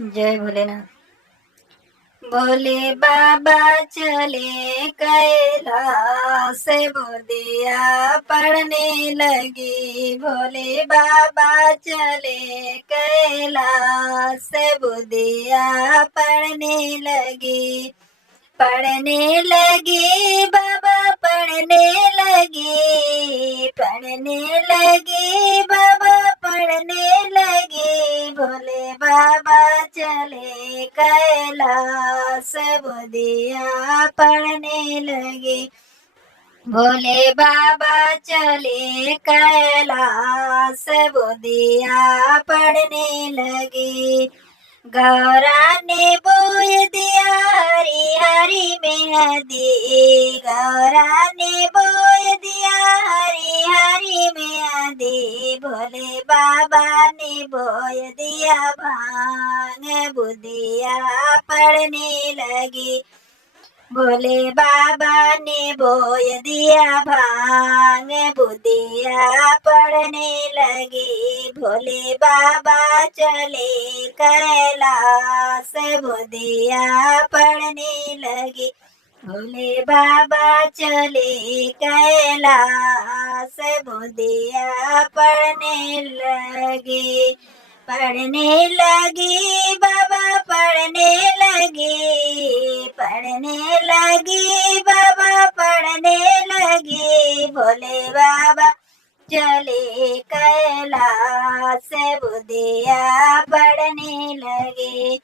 जय भोलेनाथ। भोले बाबा चले कैलाश, बुदिया पढ़ने लगी। भोले बाबा चले कैलाश, बुदिया पढ़ने लगी। पढ़ने लगी बाबा पढ़ने लगी, पढ़ने लगी बाबा पढ़ने लगी। भोले बाबा चले कैलाश, बुदिया पढ़ने लगी। भोले बाबा चले कैलाश, बुदिया पढ़ने लगी। गौरा ने बोए दिया हरी हरी मेहंदी, गौरा ने बोए दिया हरी हरी मेहंदी। भोले बाबा ने बोए दिया भांग, बुदिया पढ़ने लगी। भोले बाबा ने बोए दिया भांग, बुदिया पढ़ने लगी। भोले बाबा चले कैलाश, बुदिया पढ़ने लगी। भोले बाबा चले कैलाश, बुदिया पढ़ने लगी। पढ़ने लगी बाबा पढ़ने लगी, पढ़ने लगी बाबा पढ़ने लगी। भोले बाबा चले कैलाश, बुदिया पढ़ने लगे।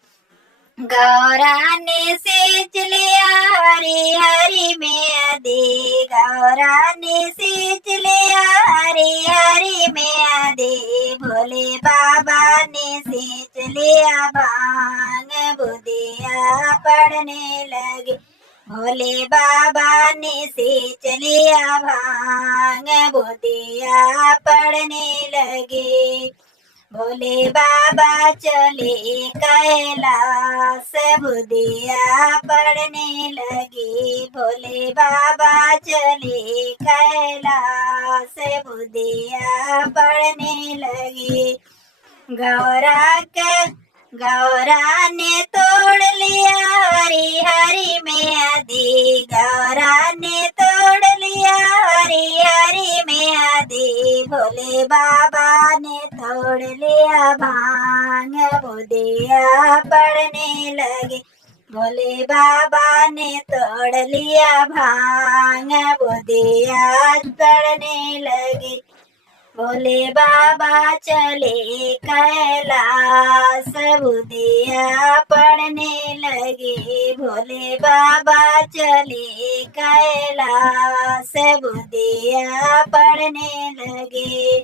गौरा ने सींच लिया हरी हरी मेहंदी, गौरा ने सींच लिया हरी हरी मेहंदी। भोले बाबा ने सींच लिया भांग, बुदिया पढ़ने लगे। भोले बाबा ने सींच लिया भांग, बुदिया पढ़ने लगे। भोले बाबा चले कैलाश, बुदिया पढ़ने लगी। भोले बाबा चले कैलाश, बुदिया पढ़ने लगी। गौरा ने तोड़ लिया हरी हरी मेहंदी, गौरा ने तोड़ लिया हरी हरी मेहंदी। भोले बाबा ने तोड़ लिया भांग, बुदिया पढ़ने लगे। भोले बाबा ने तोड़ लिया भांग, बुदिया पढ़ने लगे। भोले बाबा चले कैलाश, बुदिया पढ़ने लगे। भोले बाबा चले कैलाश, बुदिया पढ़ने लगे।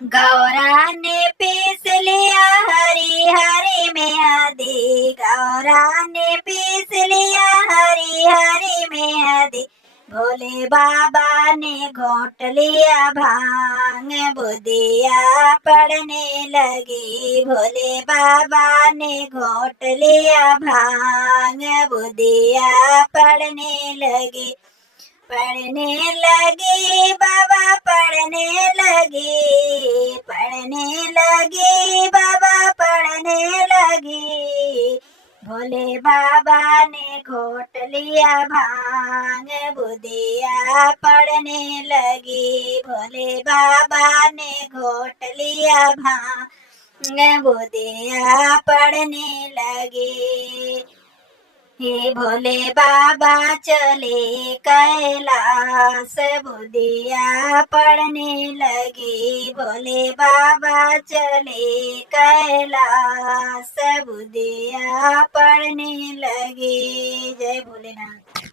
गौरा ने पीस लिया हरी हरी मेहंदी, गौरा ने पीस लिया हरी हरी मेहंदी। भोले बाबा ने घोट लिया भांग, बुदिया पढ़ने लगी। भोले बाबा ने घोट लिया भांग, बुदिया पढ़ने लगी। पढ़ने लगी बाबा पढ़ने लगी, पढ़ने लगी बाबा पढ़ने लगी। भोले बाबा ने घोट लिया भांग, बुदिया पढ़ने लगी। भोले बाबा ने घोट लिया भांग, बुदिया पढ़ने लगी। हे भोले बाबा चले कैलाश, बुदिया पढ़ने लगी। भोले बाबा चले कैलाश, बुदिया पढ़ने लगी। जय भोलेनाथ।